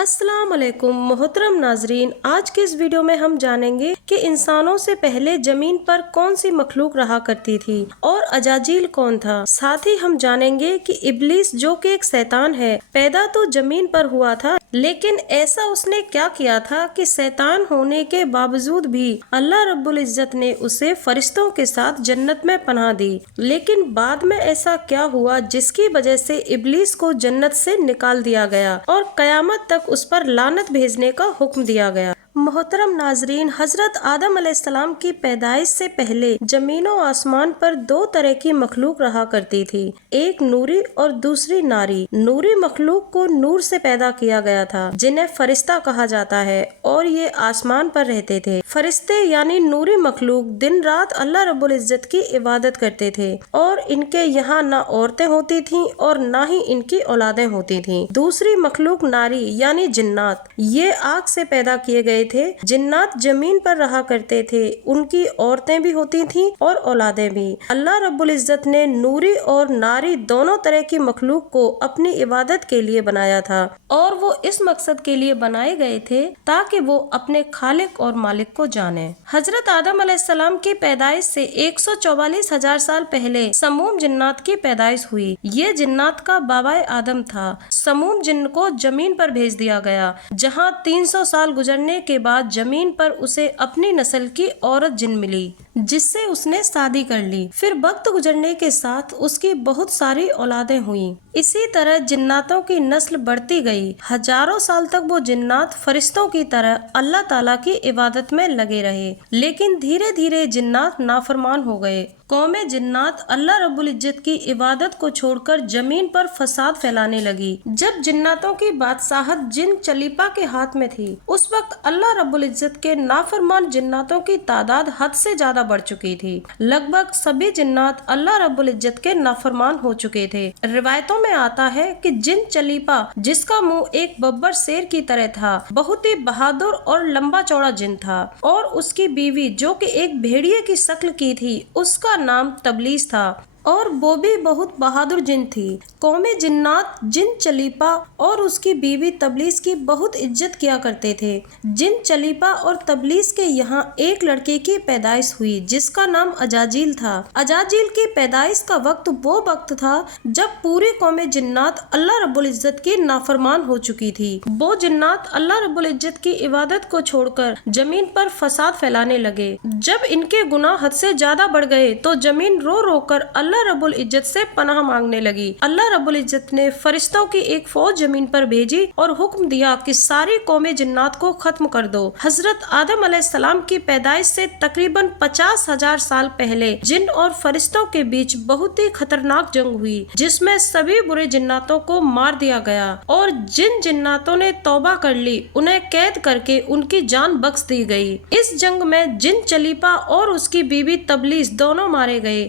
السلام علیکم محترم ناظرین، آج کے اس ویڈیو میں ہم جانیں گے کہ انسانوں سے پہلے زمین پر کون سی مخلوق رہا کرتی تھی اور اجاجیل کون تھا۔ ساتھ ہی ہم جانیں گے کہ ابلیس جو کہ ایک شیطان ہے، پیدا تو زمین پر ہوا تھا، لیکن ایسا اس نے کیا کیا تھا کہ شیطان ہونے کے باوجود بھی اللہ رب العزت نے اسے فرشتوں کے ساتھ جنت میں پناہ دی۔ لیکن بعد میں ایسا کیا ہوا جس کی وجہ سے ابلیس کو جنت سے نکال دیا گیا اور قیامت تک اس پر لعنت بھیجنے کا حکم دیا گیا۔ محترم ناظرین، حضرت آدم علیہ السلام کی پیدائش سے پہلے زمین و آسمان پر دو طرح کی مخلوق رہا کرتی تھی، ایک نوری اور دوسری ناری۔ نوری مخلوق کو نور سے پیدا کیا گیا تھا، جنہیں فرشتہ کہا جاتا ہے، اور یہ آسمان پر رہتے تھے۔ فرشتے یعنی نوری مخلوق دن رات اللہ رب العزت کی عبادت کرتے تھے، اور ان کے یہاں نہ عورتیں ہوتی تھیں اور نہ ہی ان کی اولادیں ہوتی تھیں۔ دوسری مخلوق ناری یعنی جنات، یہ آگ سے پیدا کیے گئے تھے۔ جنات زمین پر رہا کرتے تھے، ان کی عورتیں بھی ہوتی تھیں اور اولادیں بھی۔ اللہ رب العزت نے نوری اور ناری دونوں طرح کی مخلوق کو اپنی عبادت کے لیے بنایا تھا، اور وہ اس مقصد کے لیے بنائے گئے تھے تاکہ وہ اپنے خالق اور مالک کو جانیں۔ حضرت آدم علیہ السلام کی پیدائش سے 144,000 سال پہلے سموم جنات کی پیدائش ہوئی۔ یہ جنات کا بابائے آدم تھا۔ سموم جن کو زمین پر بھیج دیا گیا، جہاں 300 سال گزرنے کے بعد زمین پر اسے اپنی نسل کی عورت جن ملی، جس سے اس نے شادی کر لی۔ پھر وقت گزرنے کے ساتھ اس کی بہت ساری اولادیں ہوئیں۔ اسی طرح جناتوں کی نسل بڑھتی گئی۔ ہزاروں سال تک وہ جنات فرشتوں کی طرح اللہ تعالیٰ کی عبادت میں لگے رہے، لیکن دھیرے دھیرے جنات نافرمان ہو گئے۔ قوم جنات اللہ رب العزت کی عبادت کو چھوڑ کر زمین پر فساد پھیلانے لگی۔ جب جناتوں کی بادشاہت جن چلیپا کے ہاتھ میں تھی، اس وقت اللہ رب العزت کے نافرمان جناتوں کی تعداد حد سے زیادہ بڑھ چکی تھی۔ لگ بھگ سبھی جنات اللہ رب العزت کے نافرمان ہو چکے تھے۔ روایتوں میں آتا ہے کہ جن چلیپا، جس کا منہ ایک ببر شیر کی طرح تھا، بہت ہی بہادر اور لمبا چوڑا جن تھا، اور اس کی بیوی جو کہ ایک بھیڑیے کی شکل کی تھی، اس کا نام تبلیس تھا، اور وہ بھی بہت بہادر جن تھی۔ قوم جنات جن چلیپا اور اس کی بیوی تبلیس کی بہت عزت کیا کرتے تھے۔ جن چلیپا اور تبلیس کے یہاں ایک لڑکے کی پیدائش ہوئی جس کا نام اجاجیل تھا۔ اجاجیل کی پیدائش کا وقت وہ وقت تھا جب پوری قوم جنات اللہ رب العزت کی نافرمان ہو چکی تھی۔ وہ جنات اللہ رب العزت کی عبادت کو چھوڑ کر زمین پر فساد پھیلانے لگے۔ جب ان کے گناہ حد سے زیادہ بڑھ گئے تو زمین رو رو کر اللہ رب العزت سے پناہ مانگنے لگی۔ اللہ رب العزت نے فرشتوں کی ایک فوج زمین پر بھیجی اور حکم دیا کہ ساری قوم جنات کو ختم کر دو۔ حضرت آدم علیہ السلام کی پیدائش سے تقریباً 50,000 سال پہلے جن اور فرشتوں کے بیچ بہت ہی خطرناک جنگ ہوئی، جس میں سبھی برے جناتوں کو مار دیا گیا، اور جن جناتوں نے توبہ کر لی انہیں قید کر کے ان کی جان بخش دی گئی۔ اس جنگ میں جن چلیپا اور اس کی بیوی تبلیس دونوں مارے گئے۔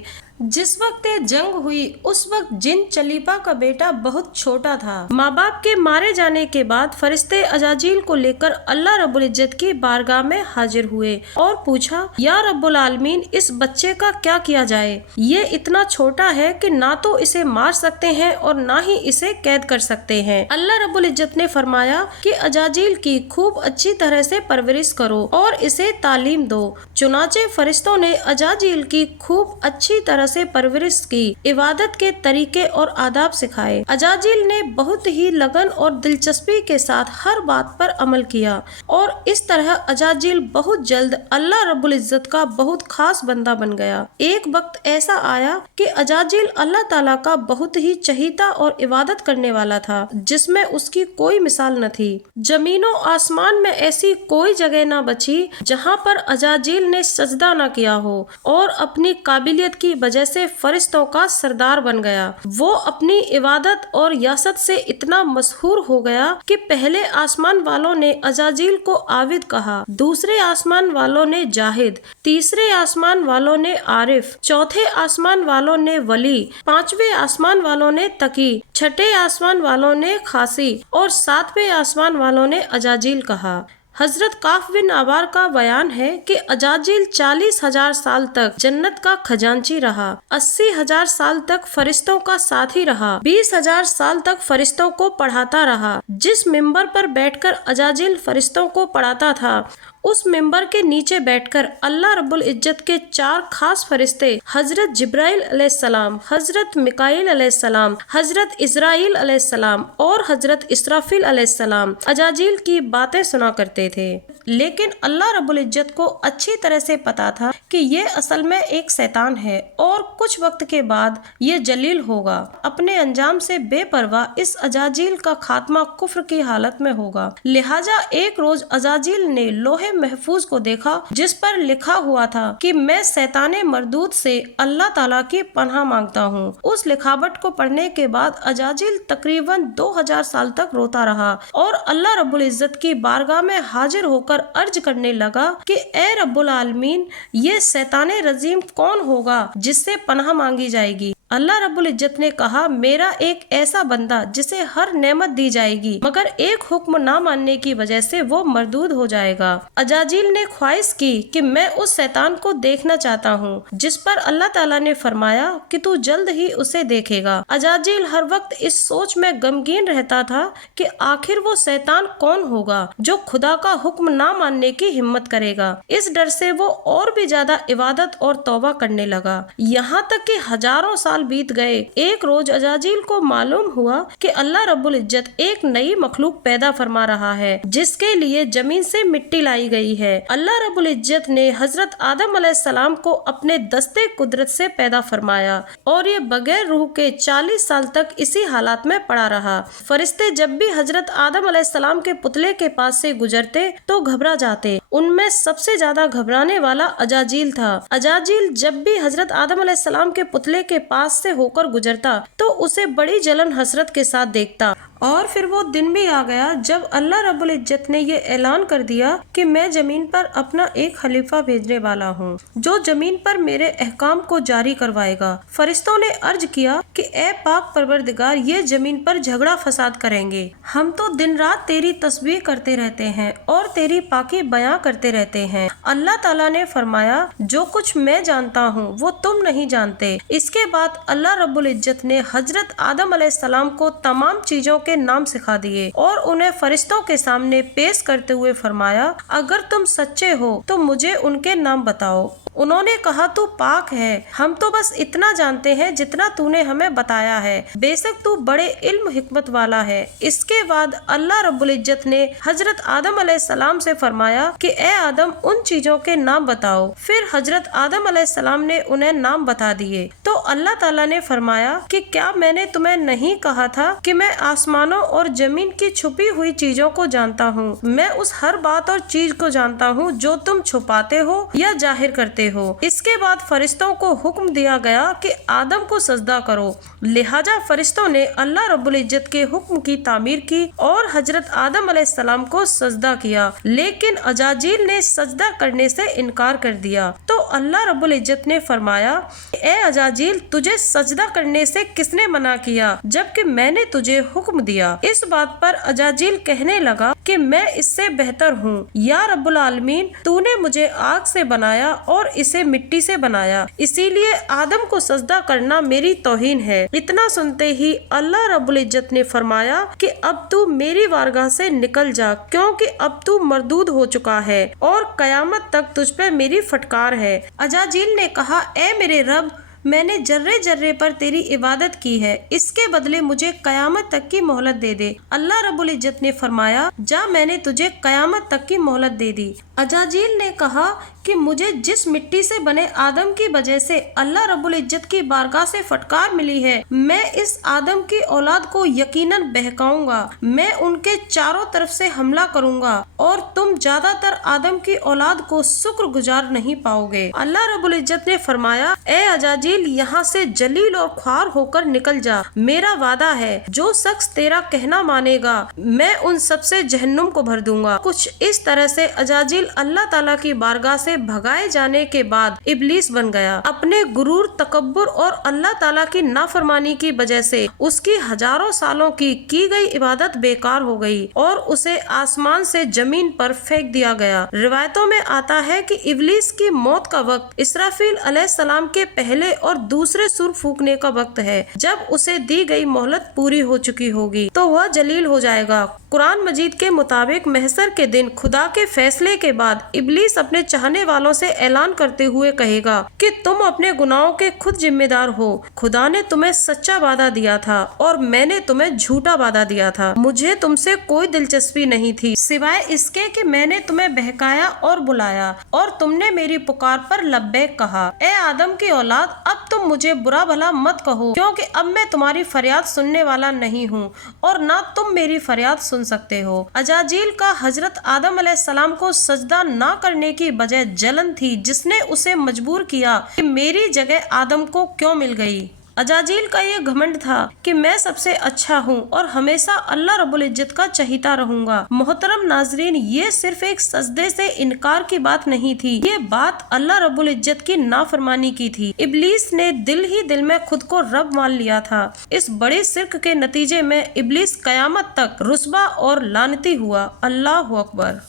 جس وقت یہ جنگ ہوئی اس وقت جن چلیپا کا بیٹا بہت چھوٹا تھا۔ ماں باپ کے مارے جانے کے بعد فرشتے اجاجیل کو لے کر اللہ رب العزت کی بارگاہ میں حاضر ہوئے اور پوچھا، یا رب العالمین، اس بچے کا کیا کیا جائے؟ یہ اتنا چھوٹا ہے کہ نہ تو اسے مار سکتے ہیں اور نہ ہی اسے قید کر سکتے ہیں۔ اللہ رب العزت نے فرمایا کہ اجاجیل کی خوب اچھی طرح سے پرورش کرو اور اسے تعلیم دو۔ چنانچہ فرشتوں نے اجاجیل کی خوب اچھی طرح سے پرورش کی، عبادت کے طریقے اور آداب سکھائے۔ اجاجیل نے بہت ہی لگن اور دلچسپی کے ساتھ ہر بات پر عمل کیا، اور اس طرح اجاجیل بہت جلد اللہ رب العزت کا بہت خاص بندہ بن گیا۔ ایک وقت ایسا آیا کہ اجاجیل اللہ تعالیٰ کا بہت ہی چہیتا اور عبادت کرنے والا تھا، جس میں اس کی کوئی مثال نہ تھی۔ زمین و آسمان میں ایسی کوئی جگہ نہ بچی جہاں پر اجاجیل نے سجدہ نہ کیا ہو، اور اپنی قابلیت کی وجہ سے فرشتوں کا سردار بن گیا۔ وہ اپنی عبادت اور یاست سے اتنا مشہور ہو گیا کہ پہلے آسمان والوں نے اجاجیل کو عابد کہا، دوسرے آسمان والوں نے جاہد، تیسرے آسمان والوں نے عارف، چوتھے آسمان والوں نے ولی، پانچویں آسمان والوں نے تقی، چھٹے آسمان والوں نے خاصی، اور ساتویں آسمان والوں نے اجاجیل کہا۔ हजरत काफ बिन अबार का बयान है कि अजाजिल 40,000 साल तक जन्नत का खजांची रहा, 80,000 साल तक फरिश्तों का साथी रहा, 20,000 साल तक फरिश्तों को पढ़ाता रहा। जिस मिंबर पर बैठकर अजाजिल फरिश्तों को पढ़ाता था, उस मिंबर के नीचे बैठकर अल्लाह रब्बुल इज्जत के 4 खास फरिश्ते हजरत जिब्राइल अलैहिस्सलाम, हजरत मिकाईल अलैहिस्सलाम, हजरत इजराइल अलैहिस्सलाम और हजरत इसराफिल अलैहिस्सलाम अजाजिल की बातें सुना करते थे। लेकिन अल्लाह रब्बुल इज्जत को अच्छी तरह से पता था कि ये असल में एक शैतान है और कुछ वक्त के बाद ये जलील होगा। अपने अंजाम से बेपरवाह इस अजाजिल का खात्मा कुफ्र की हालत में होगा। लिहाजा एक रोज अजाजिल ने लोहे महफूज को देखा जिस पर लिखा हुआ था कि मैं शैताने मरदूद से अल्लाह ताला की पनाह मांगता हूँ। उस लिखावट को पढ़ने के बाद अजाजिल तकरीबन 2000 साल तक रोता रहा और अल्लाह रब्बुल इज्जत की बारगाह में हाजिर होकर अर्ज करने लगा कि ए रब्बुल आलमीन, ये शैताने रजीम कौन होगा जिससे पनाह मांगी जाएगी। अल्लाह रब्बुल इज्जत ने कहा, मेरा एक ऐसा बंदा जिसे हर नेमत दी जाएगी मगर एक हुक्म ना मानने की वजह से वो मरदूद हो जाएगा। अजाजिल ने ख्वाहिश की कि मैं उस शैतान को देखना चाहता हूँ, जिस पर अल्लाह ताला ने फरमाया कि तू जल्द ही उसे देखेगा। अजाजिल हर वक्त इस सोच में गमगीन रहता था कि आखिर वो शैतान कौन होगा जो खुदा का हुक्म ना मानने की हिम्मत करेगा। इस डर से वो और भी ज्यादा इबादत और तौबा करने लगा। यहाँ तक कि हजारों साल बीत गए। एक रोज अजाजिल को मालूम हुआ कि अल्लाह रब्बुल इज्जत एक नई मखलूक पैदा फरमा रहा है जिसके लिए जमीन से मिट्टी लाई गई है। अल्लाह रब्बुल इज्जत ने हजरत आदम अलैहिस्सलाम को अपने दस्ते कुदरत से पैदा फरमाया और ये बगैर रूह के 40 साल तक इसी हालात में पड़ा रहा। फरिश्ते जब भी हजरत आदम अलैहिस्सलाम के पुतले के पास से गुजरते तो घबरा जाते। उनमें सबसे ज्यादा घबराने वाला अजाजिल था। अजाजिल जब भी हजरत आदम अलैहिस्सलाम के पुतले के पास से होकर गुजरता तो उसे बड़ी जलन हसरत के साथ देखता। और फिर वो दिन भी आ गया जब अल्लाह रब्बुल इज्जत ने ये ऐलान कर दिया कि मैं जमीन पर अपना एक खलीफा भेजने वाला हूँ जो जमीन पर मेरे अहकाम को जारी करवाएगा। फरिश्तों ने अर्ज किया कि ए पाक परवरदिगार, ये जमीन पर झगड़ा फसाद करेंगे। हम तो दिन रात तेरी तस्बीह करते रहते हैं और तेरी पाकी बयां करते रहते हैं। अल्लाह ताला ने फरमाया, जो कुछ मैं जानता हूँ वो तुम नहीं जानते। इसके बाद अल्लाह रब्बुल इज्जत ने हजरत आदम अलैहिस्सलाम को तमाम चीजों के नाम सिखा दिए और उन्हें फरिश्तों के सामने पेश करते हुए फरमाया, अगर तुम सच्चे हो तो मुझे उनके नाम बताओ। उन्होंने कहा, तू पाक है, हम तो बस इतना जानते हैं जितना तूने हमें बताया है, बेशक तू बड़े इल्म हिकमत वाला है। इसके बाद अल्लाह रब्बुल इज्जत ने हजरत आदम अलैहिस्सलाम से फरमाया कि ए आदम, उन चीजों के नाम बताओ। फिर हजरत आदम अलैहिस्सलाम ने उन्हें नाम बता दिए तो अल्लाह ताला ने फरमाया कि क्या मैंने तुम्हें नहीं कहा था कि मैं आसमानों और जमीन की छुपी हुई चीजों को जानता हूँ। मैं उस हर बात और चीज को जानता हूँ जो तुम छुपाते हो या जाहिर करते हो। इसके बाद फरिश्तों को हुक्म दिया गया कि आदम को सजदा करो। लिहाजा फरिश्तों ने अल्लाह रब्बुल इज्जत के हुक्म की तामीर की और हजरत आदम अलैहिस्सलाम को सजदा किया, लेकिन अजाजिल ने सजदा करने से इनकार कर दिया। तो अल्लाह रब्बुल इज्जत ने फरमाया, ए अजाजिल, तुझे सजदा करने से किसने मना किया जबकि मैंने तुझे हुक्म दिया। इस बात पर अजाजिल कहने लगा कि मैं इससे बेहतर हूँ। या रब्बुल आलमीन, तूने मुझे आग से बनाया और इसे मिट्टी से बनाया, इसीलिए आदम को सजदा करना मेरी तौहीन है। इतना सुनते ही अल्लाह रब्बुल इज्जत ने फरमाया कि अब तू मेरी वारगाह से निकल जा, क्योंकि अब तू मरदूद हो चुका है और कयामत तक तुझ पे मेरी फटकार है। अजाजिल ने कहा, ए मेरे रब, मैंने जर्रे जर्रे पर तेरी इबादत की है, इसके बदले मुझे कयामत तक की मोहलत दे दे। अल्लाह रब्बुल इज्जत ने फरमाया, जा, मैंने तुझे कयामत तक की मोहलत दे दी। अजाजिल ने कहा कि मुझे जिस मिट्टी से बने आदम की वजह से अल्लाह रब्बुल इज्जत की बारगाह से फटकार मिली है, मैं इस आदम की औलाद को यकीनन बहकाऊंगा। मैं उनके चारों तरफ से हमला करूंगा और तुम ज्यादातर आदम की औलाद को शुक्रगुजार नहीं पाओगे। अल्लाह रब्बुल इज्जत ने फरमाया, ए अजाजिल, यहाँ से जलील और ख्वार होकर निकल जा। मेरा वादा है, जो शख्स तेरा कहना मानेगा मैं उन सब से जहन्नुम को भर दूंगा। कुछ इस तरह से अजाजिल अल्लाह ताला की बारगाह से से भगाए जाने के बाद इब्लीस बन गया। अपने गुरूर, तकब्बुर और अल्लाह ताला की नाफरमानी की वजह से उसकी हजारों सालों की गई इबादत बेकार हो गई और उसे आसमान से जमीन पर फेंक दिया गया। रिवायतों में आता है कि इब्लीस की मौत का वक्त इसराफील अलैहिस्सलाम के पहले और दूसरे सुर फूकने का वक्त है। जब उसे दी गई मोहलत पूरी हो चुकी होगी तो वह जलील हो जाएगा। कुरान मजीद के मुताबिक महशर के दिन खुदा के फैसले के बाद इब्लीस अपने चाहने वालों से ऐलान करते हुए कहेगा कि तुम अपने गुनाहों के खुद जिम्मेदार हो। खुदा ने तुम्हें सच्चा वादा दिया था और मैंने तुम्हें झूठा वादा दिया था। मुझे तुमसे कोई दिलचस्पी नहीं थी सिवाय इसके कि मैंने तुम्हें बहकाया और बुलाया और तुमने मेरी पुकार पर लब्बैक कहा। ए आदम की औलाद, अब तुम मुझे बुरा भला मत कहो, क्योंकि अब मैं तुम्हारी फरियाद सुनने वाला नहीं हूँ और ना तुम मेरी फरियाद सुन सकते हो। अजाजील का हजरत आदम अलैहिस्सलाम को सजदा ना करने की बजाय जलन थी, जिसने उसे मजबूर किया कि मेरी जगह आदम को क्यों मिल गई। अजाजील का ये घमंड था कि मैं सबसे अच्छा हूँ और हमेशा अल्लाह रब्बुल इज्जत का चहीता रहूंगा। मोहतरम नाजरीन, ये सिर्फ एक सजदे से इनकार की बात नहीं थी, ये बात अल्लाह रब्बुल इज्जत की नाफरमानी की थी। इब्लीस ने दिल ही दिल में खुद को रब मान लिया था। इस बड़े शिर्क के नतीजे में इब्लीस कयामत तक रुस्वा और लानती हुआ। अल्लाहु अकबर।